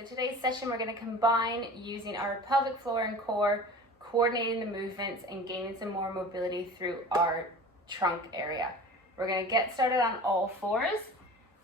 So today's session we're going to combine using our pelvic floor and core, coordinating the movements and gaining some more mobility through our trunk area. We're going to get started on all fours.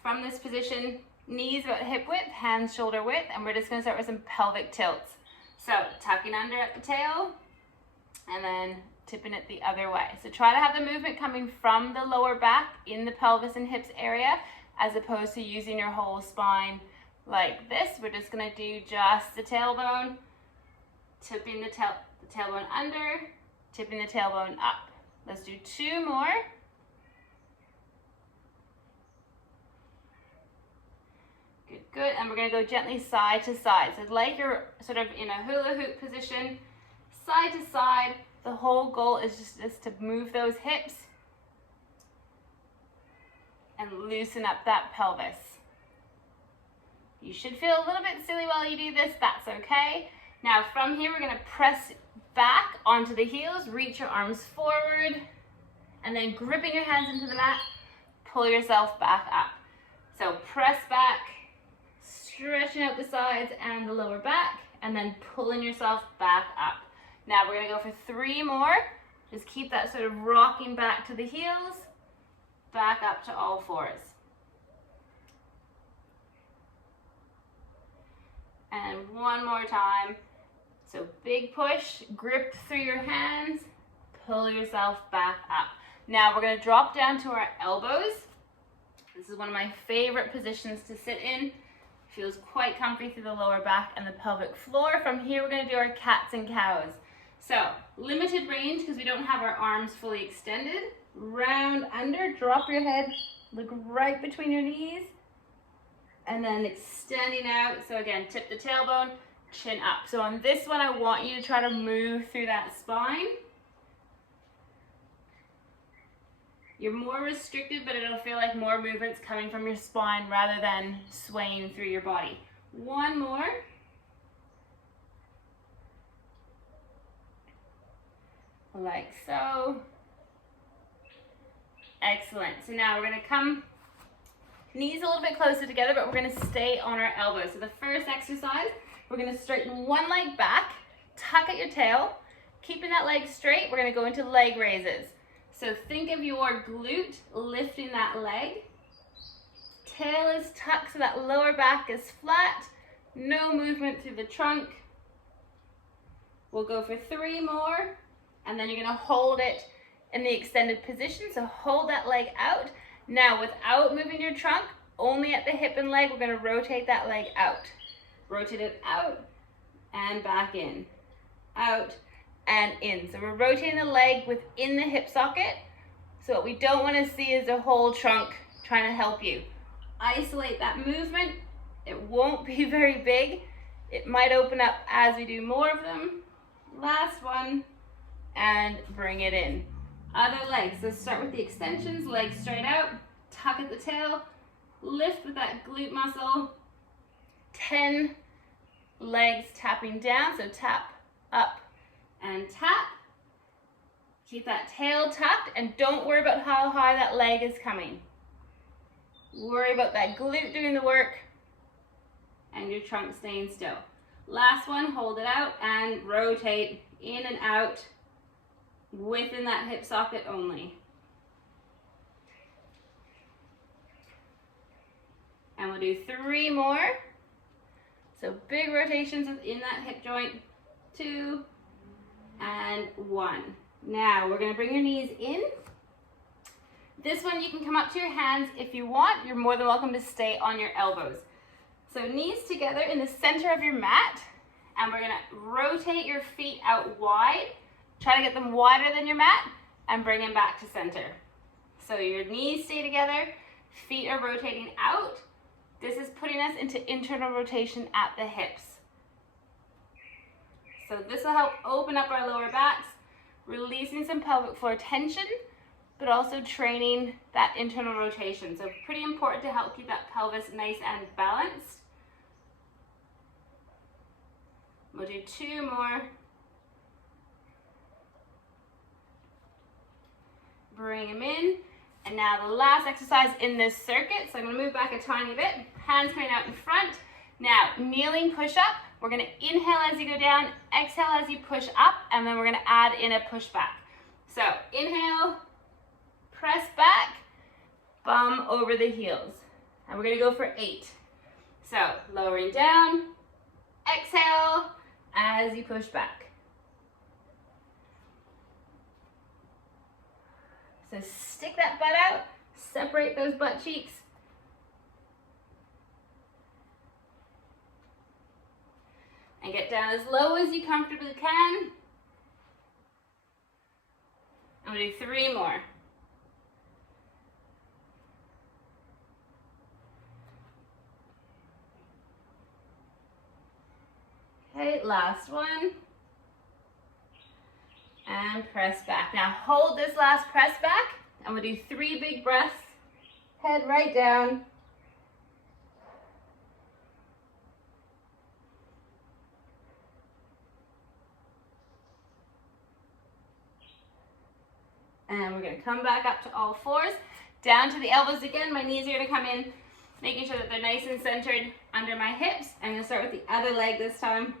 From this position, knees about hip width, hands shoulder width, and we're just going to start with some pelvic tilts. So tucking under at the tail and then tipping it the other way. So try to have the movement coming from the lower back in the pelvis and hips area as opposed to using your whole spine like this. We're just going to do just the tailbone, tipping the tailbone under, tipping the tailbone up. Let's do two more. Good, good. And we're going to go gently side to side. So like you're sort of in a hula hoop position, side to side. The whole goal is just to move those hips and loosen up that pelvis. You should feel a little bit silly while you do this, that's okay. Now from here, we're gonna press back onto the heels, reach your arms forward, and then gripping your hands into the mat, pull yourself back up. So press back, stretching out the sides and the lower back, and then pulling yourself back up. Now we're gonna go for three more. Just keep that sort of rocking back to the heels, back up to all fours. And one more time. So big push, grip through your hands, pull yourself back up. Now we're gonna drop down to our elbows. This is one of my favorite positions to sit in. Feels quite comfy through the lower back and the pelvic floor. From here, we're gonna do our cats and cows. So limited range because we don't have our arms fully extended. Round under, drop your head, look right between your knees, and then extending out. So again, tip the tailbone, chin up. So on this one, I want you to try to move through that spine. You're more restricted, but it'll feel like more movements coming from your spine rather than swaying through your body. One more. Like so. Excellent. So now we're going to come knees a little bit closer together, but we're going to stay on our elbows. So the first exercise, we're going to straighten one leg back, tuck at your tail, keeping that leg straight. We're going to go into leg raises. So think of your glute lifting that leg. Tail is tucked so that lower back is flat. No movement through the trunk. We'll go for three more, and then you're going to hold it in the extended position. So hold that leg out. Now without moving your trunk, only at the hip and leg, we're going to rotate that leg out. Rotate it out and back in, out and in. So we're rotating the leg within the hip socket. So what we don't want to see is the whole trunk trying to help you. Isolate that movement. It won't be very big. It might open up as we do more of them. Last one, and bring it in. Other leg. So start with the extensions, legs straight out, tuck at the tail, lift with that glute muscle. 10 legs tapping down, so tap up and tap. Keep that tail tucked and don't worry about how high that leg is coming. Worry about that glute doing the work and your trunk staying still. Last one, hold it out and rotate in and out within that hip socket only. And we'll do three more. So big rotations within that hip joint. 2 and 1. Now we're going to bring your knees in. This one you can come up to your hands if you want. You're more than welcome to stay on your elbows. So knees together in the center of your mat, and we're going to rotate your feet out wide. Try to get them wider than your mat and bring them back to center. So your knees stay together, feet are rotating out. This is putting us into internal rotation at the hips. So this will help open up our lower backs, releasing some pelvic floor tension, but also training that internal rotation. So pretty important to help keep that pelvis nice and balanced. We'll do two more. Bring them in. And now the last exercise in this circuit. So I'm going to move back a tiny bit. Hands coming out in front. Now, kneeling push-up. We're gonna inhale as you go down, exhale as you push up, and then we're gonna add in a push back. So inhale, press back, bum over the heels. And we're gonna go for 8. So lowering down, exhale as you push back. So stick that butt out, separate those butt cheeks. And get down as low as you comfortably can. And we'll do 3 more. Okay, last one. And press back. Now hold this last press back, and we'll do 3 big breaths. Head right down. And we're gonna come back up to all fours, down to the elbows again. My knees are gonna come in, making sure that they're nice and centered under my hips. I'm gonna start with the other leg this time.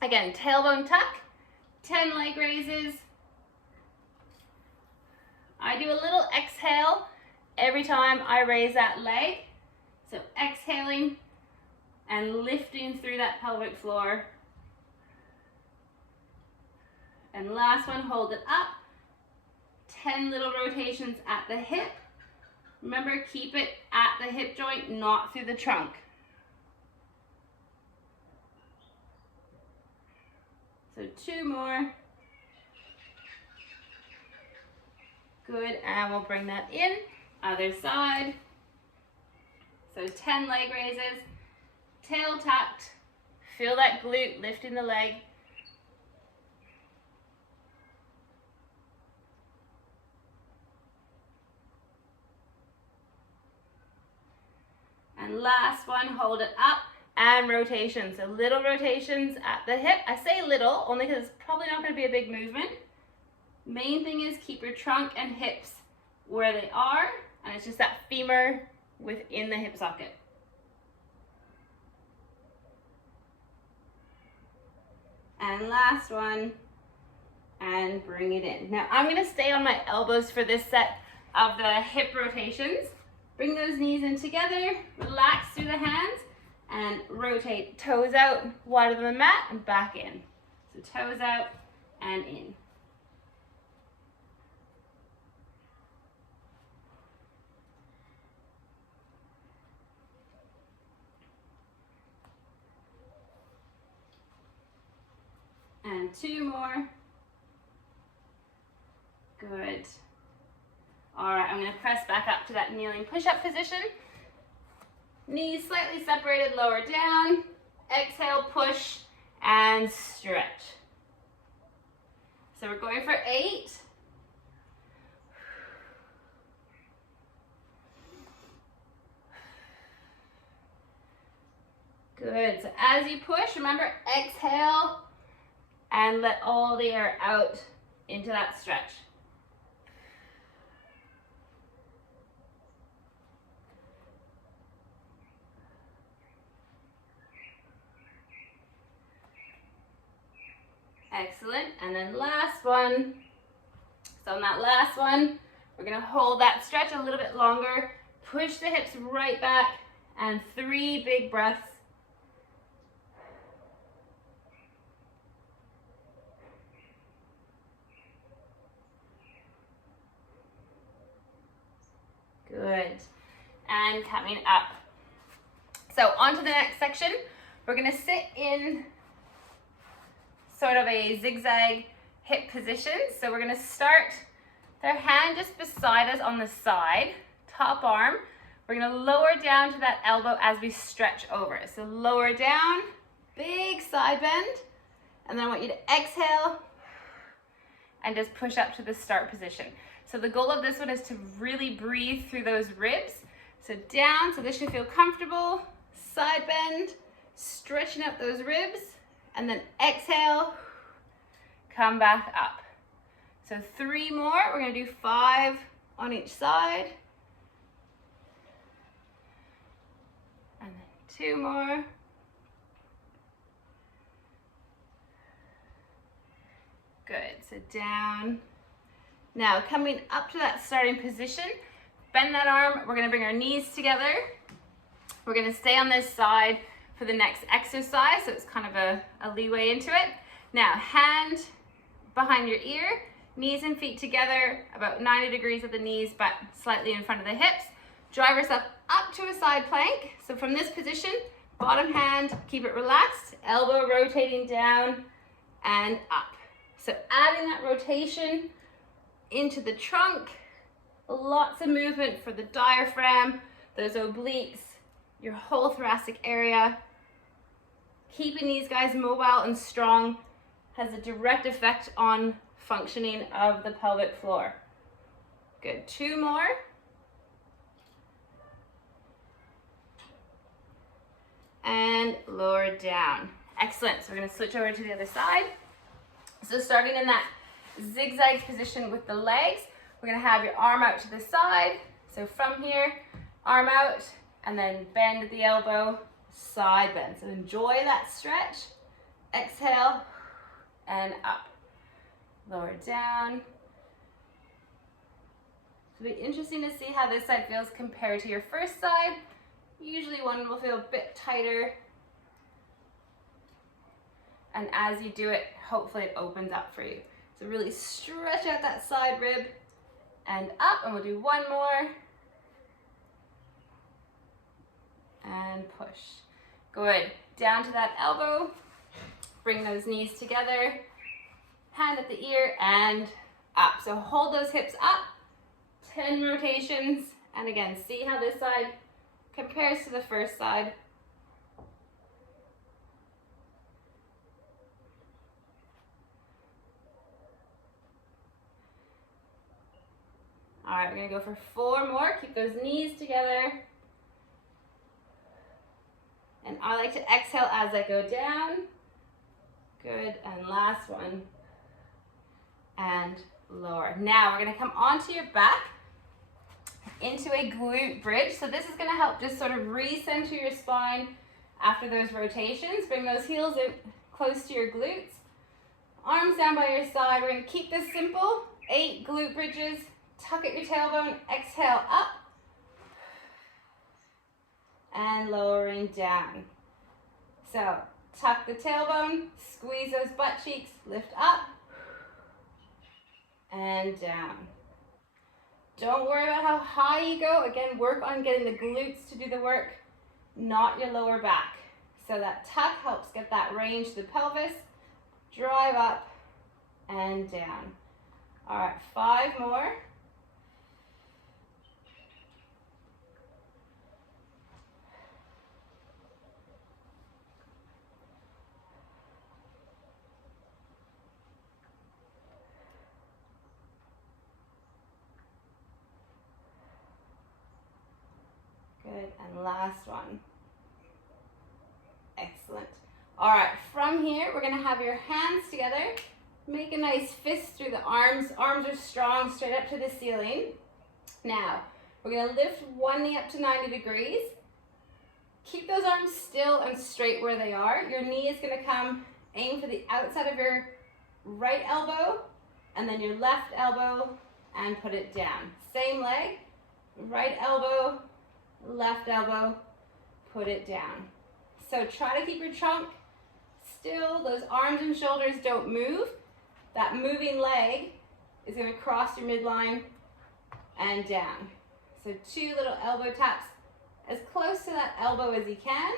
Again, tailbone tuck, 10 leg raises. I do a little exhale every time I raise that leg. So exhaling and lifting through that pelvic floor. And last one, hold it up. 10 little rotations at the hip. Remember, keep it at the hip joint, not through the trunk. So 2 more. Good, and we'll bring that in. Other side. So 10 leg raises, tail tucked. Feel that glute lifting the leg. And last one, hold it up and rotations. So little rotations at the hip. I say little only because it's probably not going to be a big movement. Main thing is keep your trunk and hips where they are, and it's just that femur within the hip socket. And last one, and bring it in. Now I'm going to stay on my elbows for this set of the hip rotations. Bring those knees in together, relax through the hands, and rotate toes out wider than the mat and back in. So toes out and in. And 2 more. Good. All right, I'm gonna press back up to that kneeling push-up position. Knees slightly separated, lower down. Exhale, push, and stretch. So we're going for 8. Good, so as you push, remember, exhale, and let all the air out into that stretch. Excellent, and then last one. So on that last one, we're gonna hold that stretch a little bit longer, push the hips right back, and 3 big breaths. Good, and coming up. So on to the next section, we're gonna sit in sort of a zigzag hip position. So we're gonna start with our hand just beside us on the side, top arm. We're gonna lower down to that elbow as we stretch over. So lower down, big side bend, and then I want you to exhale and just push up to the start position. So the goal of this one is to really breathe through those ribs. So down, so this should feel comfortable, side bend, stretching out those ribs, and then exhale, come back up. So 3 more, we're gonna do 5 on each side. And then 2 more. so down. Now coming up to that starting position, bend that arm. We're gonna bring our knees together. We're gonna stay on this side for the next exercise, so it's kind of a leeway into it. Now, hand behind your ear, knees and feet together, about 90 degrees at the knees, but slightly in front of the hips. Drive yourself up to a side plank. So from this position, bottom hand, keep it relaxed, elbow rotating down and up. So adding that rotation into the trunk, lots of movement for the diaphragm, those obliques, your whole thoracic area. Keeping these guys mobile and strong has a direct effect on functioning of the pelvic floor. Good, 2 more. And lower down. Excellent, so we're gonna switch over to the other side. So starting in that zigzag position with the legs, we're gonna have your arm out to the side. So from here, arm out, and then bend at the elbow, side bend. So enjoy that stretch. Exhale, and up. Lower down. It'll be interesting to see how this side feels compared to your first side. Usually one will feel a bit tighter. And as you do it, hopefully it opens up for you. So really stretch out that side rib and up, and we'll do 1 more. And push. Good. Down to that elbow. Bring those knees together. Hand at the ear and up. So hold those hips up. 10 rotations. And again, see how this side compares to the first side. All right, we're gonna go for 4 more. Keep those knees together. And I like to exhale as I go down. Good, and last one. And lower. Now we're gonna come onto your back into a glute bridge. So this is gonna help just sort of recenter your spine after those rotations. Bring those heels in close to your glutes. Arms down by your side. We're gonna keep this simple. 8 glute bridges. Tuck at your tailbone, exhale up. And lowering down. So tuck the tailbone, squeeze those butt cheeks, lift up and down. Don't worry about how high you go. Again, work on getting the glutes to do the work, not your lower back. So that tuck helps get that range to the pelvis. Drive up and down. All right, 5 more. Good, and last one. Excellent. All right, from here, we're gonna have your hands together. Make a nice fist through the arms. Arms are strong, straight up to the ceiling. Now, we're gonna lift one knee up to 90 degrees. Keep those arms still and straight where they are. Your knee is gonna come, aim for the outside of your right elbow, and then your left elbow, and put it down. Same leg, right elbow, left elbow, put it down. So try to keep your trunk still. Those arms and shoulders don't move. That moving leg is going to cross your midline and down. So 2 little elbow taps as close to that elbow as you can.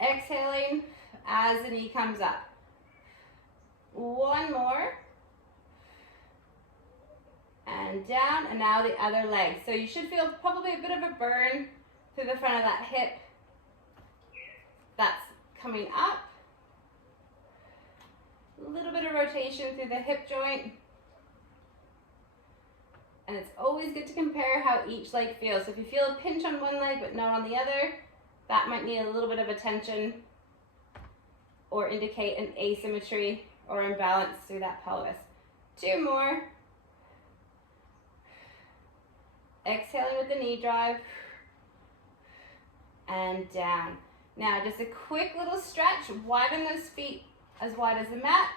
Exhaling as the knee comes up. 1 more. And down, and now the other leg. So you should feel probably a bit of a burn through the front of that hip. That's coming up. A little bit of rotation through the hip joint. And it's always good to compare how each leg feels. So if you feel a pinch on one leg but not on the other, that might need a little bit of attention or indicate an asymmetry or imbalance through that pelvis. 2 more. Exhaling with the knee drive, and down. Now just a quick little stretch, widen those feet as wide as the mat.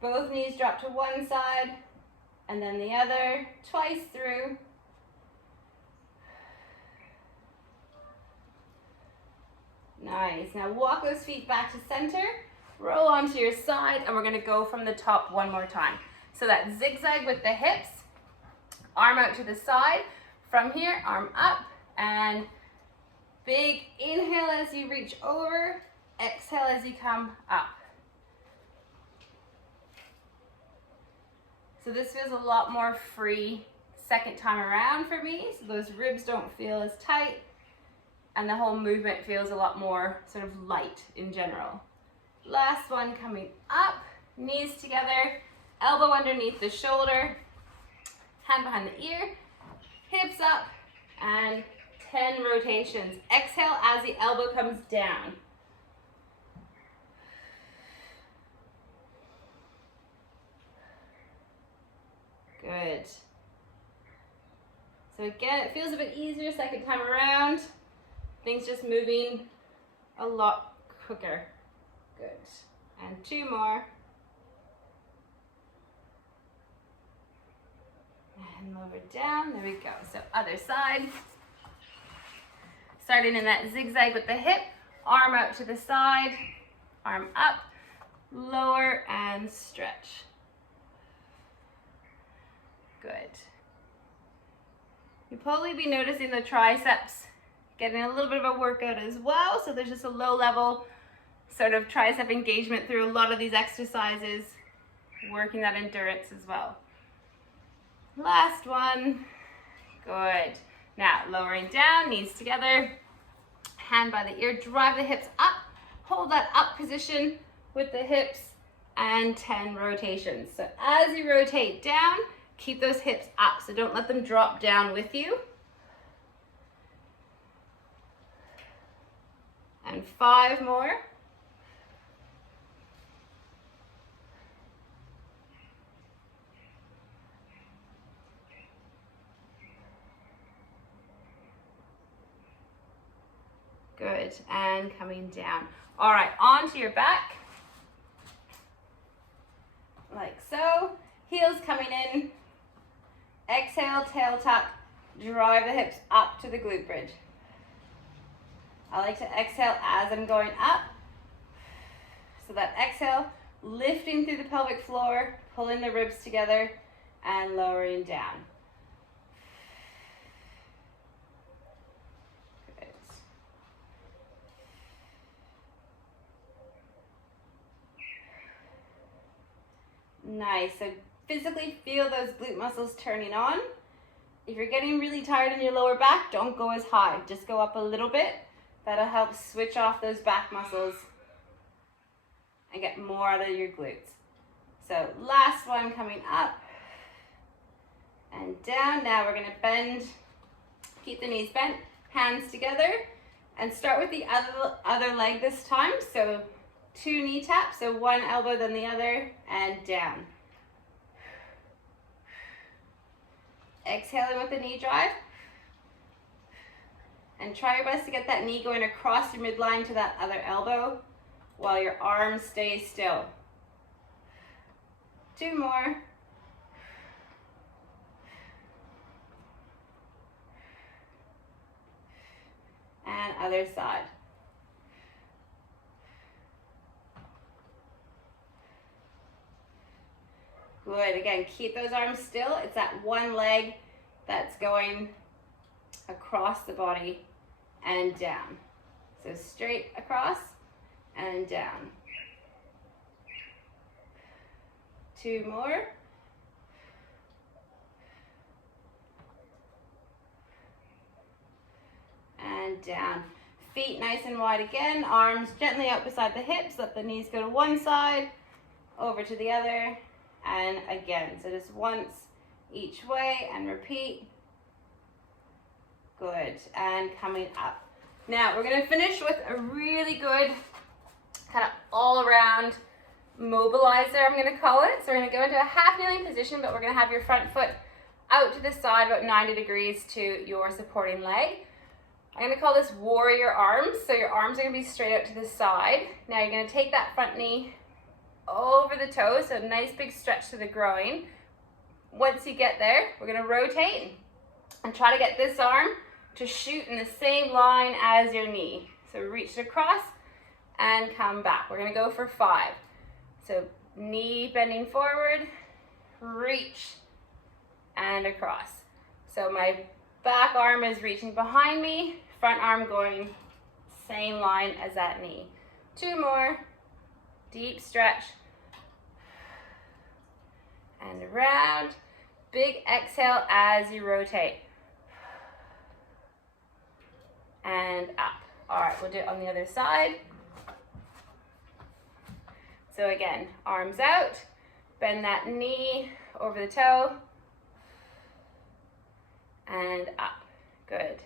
Both knees drop to one side and then the other, twice through. Nice. Now walk those feet back to center, roll onto your side, and we're going to go from the top one more time. So that zigzag with the hips, arm out to the side. From here, arm up, and big inhale as you reach over, exhale as you come up. So this feels a lot more free second time around for me, so those ribs don't feel as tight, and the whole movement feels a lot more sort of light in general. Last one, coming up, knees together, elbow underneath the shoulder, hand behind the ear, hips up, and 10 rotations. Exhale as the elbow comes down. Good. So again, it feels a bit easier second time around. Things just moving a lot quicker. Good. And 2 more. And lower down. There we go. So other side. Starting in that zigzag with the hip. Arm out to the side. Arm up. Lower and stretch. Good. You'll probably be noticing the triceps getting a little bit of a workout as well. So there's just a low level sort of tricep engagement through a lot of these exercises, working that endurance as well. Last one. Good. Now lowering down, knees together, hand by the ear, drive the hips up, hold that up position with the hips, and 10 rotations. So as you rotate down, keep those hips up, so don't let them drop down with you. And 5 more. Good, and coming down. All right, onto your back. Like so. Heels coming in. Exhale, tail tuck. Drive the hips up to the glute bridge. I like to exhale as I'm going up. So that exhale, lifting through the pelvic floor, pulling the ribs together, and lowering down. Good. Nice. So physically feel those glute muscles turning on. If you're getting really tired in your lower back, don't go as high. Just go up a little bit. That'll help switch off those back muscles and get more out of your glutes. So last one, coming up and down. Now we're going to bend, keep the knees bent, hands together, and start with the other leg this time. So 2 knee taps, so one elbow then the other, and down. Exhaling with the knee drive. And try your best to get that knee going across your midline to that other elbow while your arm stays still. 2 more. And other side. Good. Again, keep those arms still. It's that one leg that's going across the body and down. So straight across and down. 2 more. And down. Feet nice and wide again. Arms gently out beside the hips. Let the knees go to one side, over to the other, and again. So just once each way and repeat. Good, and coming up. Now we're going to finish with a really good kind of all around mobilizer, I'm going to call it. So we're going to go into a half kneeling position, but we're going to have your front foot out to the side about 90 degrees to your supporting leg. I'm going to call this warrior arms. So your arms are going to be straight out to the side. Now you're going to take that front knee over the toes, so nice big stretch to the groin. Once you get there, we're gonna rotate and try to get this arm to shoot in the same line as your knee. So reach it across and come back. We're gonna go for 5. So knee bending forward, reach, and across. So my back arm is reaching behind me, front arm going same line as that knee. 2 more, deep stretch, and around. Big exhale as you rotate. And up. All right, we'll do it on the other side. So again, arms out, bend that knee over the toe, and up. Good.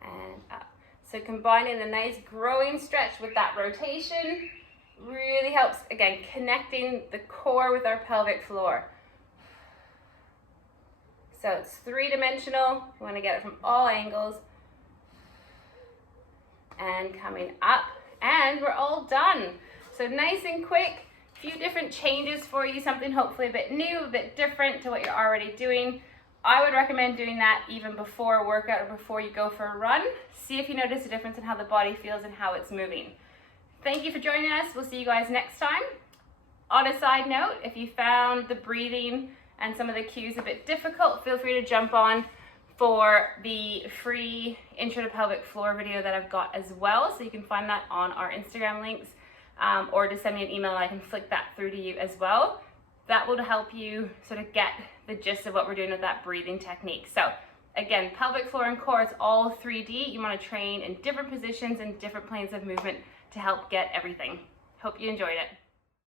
And up. So combining a nice growing stretch with that rotation really helps, again, connecting the core with our pelvic floor. So it's 3-dimensional. You want to get it from all angles. And coming up, and we're all done. So nice and quick, few different changes for you, something hopefully a bit new, a bit different to what you're already doing. I would recommend doing that even before a workout or before you go for a run. See if you notice a difference in how the body feels and how it's moving. Thank you for joining us. We'll see you guys next time. On a side note, if you found the breathing and some of the cues a bit difficult, feel free to jump on for the free intro to pelvic floor video that I've got as well. So you can find that on our Instagram links, or just send me an email and I can flick that through to you as well. That will help you sort of get the gist of what we're doing with that breathing technique. So again, pelvic floor and core, it's all 3D. You want to train in different positions and different planes of movement to help get everything. Hope you enjoyed it.